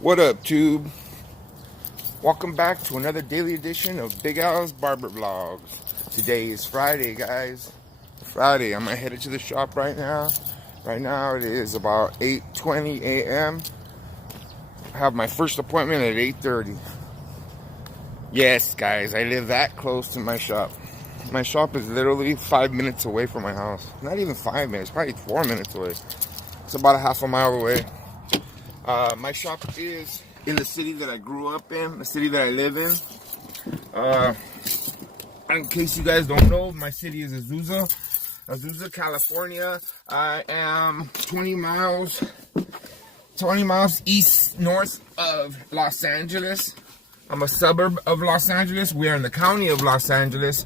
What up, Tube? Welcome back to another daily edition of Big Al's Barber Vlogs. Today is Friday, guys. Friday. I'm headed to the shop right now. Right now it is about 8:20 a.m. I have my first appointment at 8:30. Yes, guys, I live that close to my shop. My shop is literally 5 minutes away from my house. Not even 5 minutes, probably 4 minutes away. It's about a half a mile away. My shop is in the city that I grew up in, the city that I live in. In case you guys don't know, my city is Azusa, California. I am 20 miles north of Los Angeles. I'm a suburb of Los Angeles. We are in the county of Los Angeles.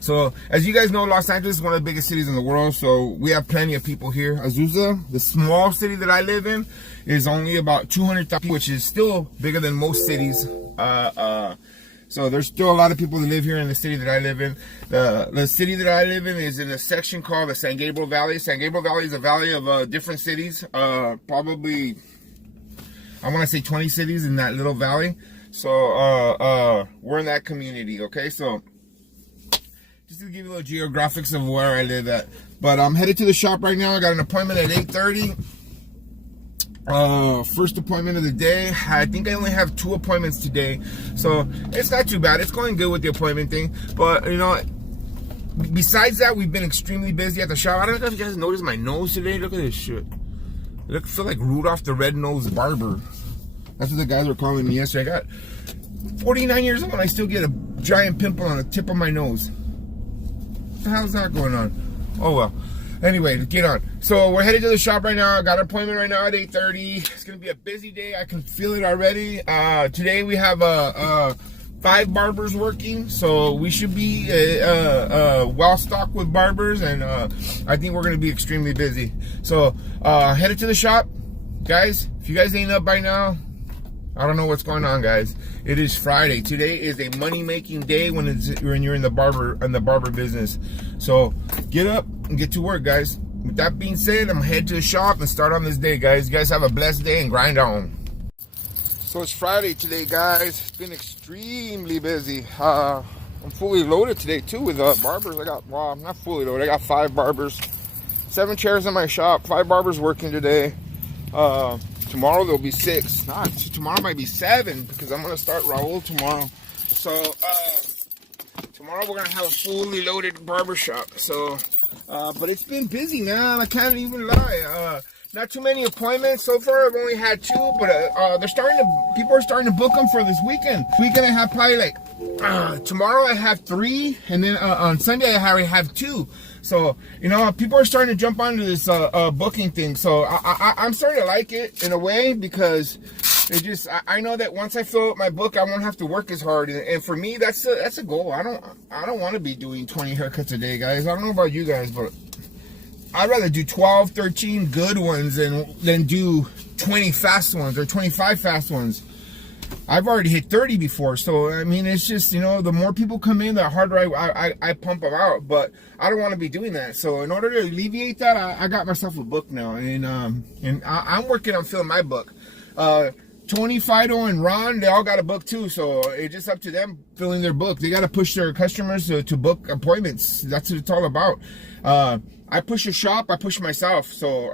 So, as you guys know, Los Angeles is one of the biggest cities in the world, so we have plenty of people here. Azusa, the small city that I live in, is only about 200,000, which is still bigger than most cities. So there's still a lot of people that live here in the city that I live in. The city that I live in is in a section called the San Gabriel Valley. San Gabriel Valley is a valley of different cities, probably, I want to say 20 cities in that little valley. So we're in that community, okay? So just to give you a little geographics of where I live at. But I'm headed to the shop right now. I got an appointment at 8:30. First appointment of the day. I think I only have 2 appointments today, so it's not too bad. It's going good with the appointment thing. But you know, besides that, we've been extremely busy at the shop. I don't know if you guys noticed my nose today. Look at this shit. I feel like Rudolph the Red-Nosed Barber. That's what the guys were calling me yesterday. I got 49 years old and I still get a giant pimple on the tip of my nose. What the hell's that going on? Oh well. Anyway, get on. So we're headed to the shop right now. I got an appointment right now at 8:30. It's gonna be a busy day. I can feel it already. Today we have 5 barbers working, so we should be well stocked with barbers, and I think we're gonna be extremely busy. So headed to the shop, guys. If you guys ain't up by now, I don't know what's going on, guys. It is Friday. Today is a money-making day when you're in the barber business. So get up and get to work, guys. With that being said, I'm head to the shop and start on this day, guys. You guys have a blessed day and grind on. So it's Friday today, guys. It's been extremely busy. I'm fully loaded today too with barbers. Well, I'm not fully loaded. I got 5 barbers, 7 chairs in my shop, 5 barbers working today. Tomorrow there'll be 6. Tomorrow might be 7 because I'm gonna start Raul tomorrow. So tomorrow we're gonna have a fully loaded barbershop. So, but it's been busy, man. I can't even lie. Not too many appointments so far. I've only had 2, but people are starting to book them for this weekend. Weekend I have probably like tomorrow I have 3, and then on Sunday I already have 2. So, you know, people are starting to jump onto this booking thing. So I'm starting to like it in a way, because it just, I know that once I fill up my book, I won't have to work as hard. And for me, that's a goal. I don't want to be doing 20 haircuts a day, guys. I don't know about you guys, but I'd rather do 12, 13 good ones than do 20 fast ones or 25 fast ones. I've already hit 30 before, so I mean, it's just, you know, the more people come in, the harder I pump them out. But I don't want to be doing that. So in order to alleviate that, I got myself a book now, and I'm working on filling my book. Tony, Fido, and Ron, they all got a book too, so it's just up to them filling their book. They got to push their customers to book appointments. That's what it's all about. I push the shop, I push myself. So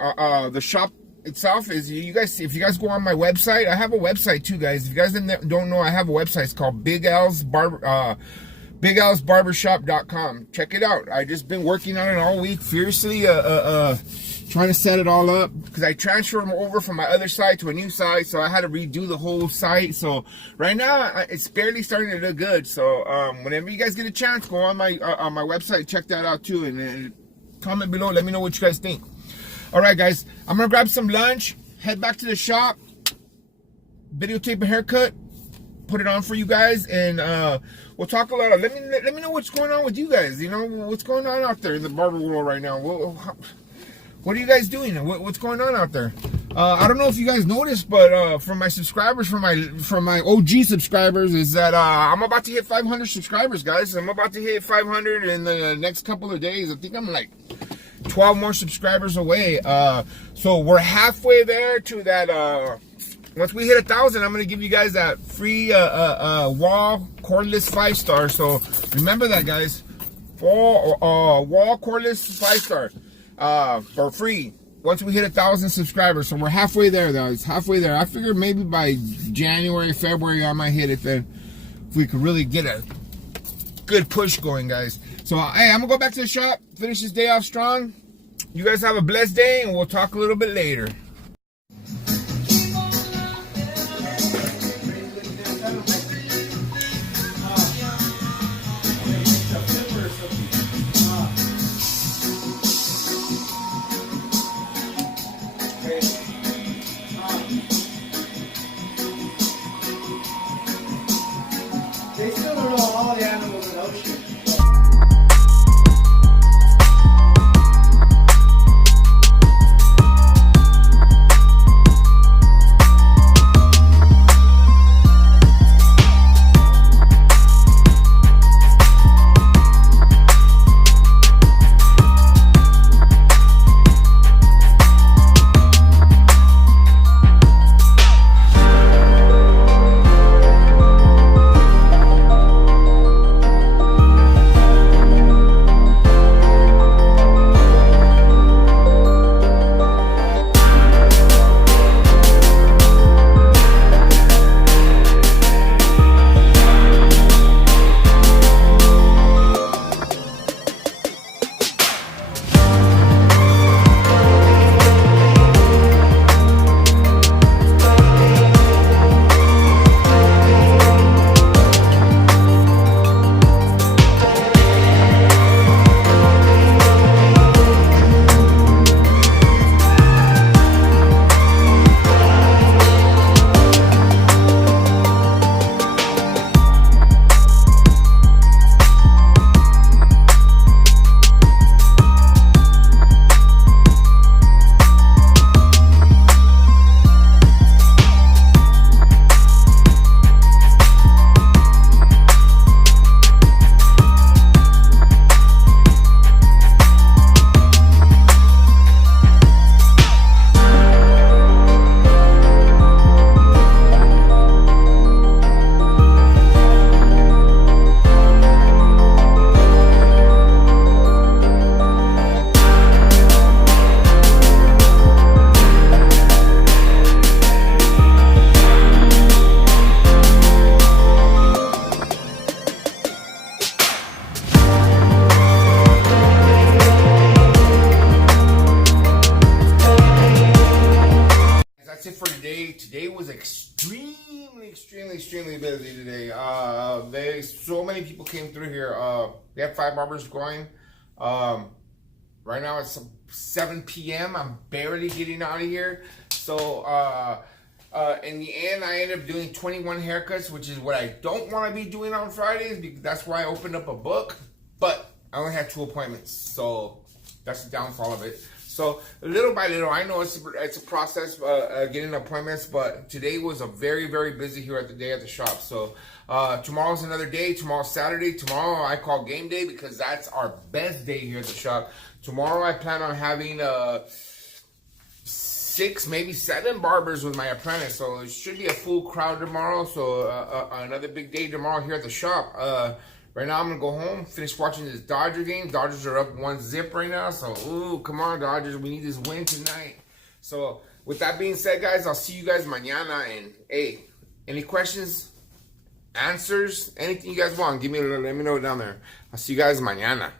the shop itself is, if you guys go on my website, I have a website too, guys. If you guys don't know, I have a website. It's called BigAlsBarbershop.com. Check it out. I just been working on it all week fiercely, trying to set it all up, because I transferred them over from my other site to a new site, so I had to redo the whole site. So right now it's barely starting to look good. So whenever you guys get a chance, go on my website, check that out too, and comment below, let me know what you guys think. All right, guys, I'm gonna grab some lunch, head back to the shop, videotape a haircut, put it on for you guys, and we'll talk a lot. Let me know what's going on with you guys. You know, what's going on out there in the barber world right now. What are you guys doing? What's going on out there? I don't know if you guys noticed, but from my subscribers, from my OG subscribers, is that I'm about to hit 500 subscribers, guys. I'm about to hit 500 in the next couple of days. I think I'm like 12 more subscribers away. So we're halfway there to that. Once we hit 1,000, I'm gonna give you guys that free Walh cordless 5-star. So remember that, guys. Walh cordless 5-star for free. Once we hit 1,000 subscribers, so we're halfway there, though. It's halfway there. I figure maybe by January, February, I might hit it. Then, if we could really get a good push going, guys. So, hey, I'm gonna go back to the shop, finish this day off strong. You guys have a blessed day, and we'll talk a little bit later. They still don't know all the animals in the ocean. Today was extremely busy today. So many people came through here. They have 5 barbers going. Right now it's 7 p.m. I'm barely getting out of here. So in the end, I ended up doing 21 haircuts, which is what I don't want to be doing on Fridays, because that's why I opened up a book. But I only had 2 appointments, so that's the downfall of it. So little by little, I know it's a process getting appointments, but today was a very busy here at the shop. So tomorrow's another day. Tomorrow's Saturday. Tomorrow I call game day because that's our best day here at the shop. Tomorrow I plan on having 6, maybe 7 barbers with my apprentice. So it should be a full crowd tomorrow. So another big day tomorrow here at the shop. Right now, I'm going to go home, finish watching this Dodger game. Dodgers are up 1-0 right now. So, ooh, come on, Dodgers. We need this win tonight. So, with that being said, guys, I'll see you guys mañana. And, hey, any questions, answers, anything you guys want, let me know down there. I'll see you guys mañana.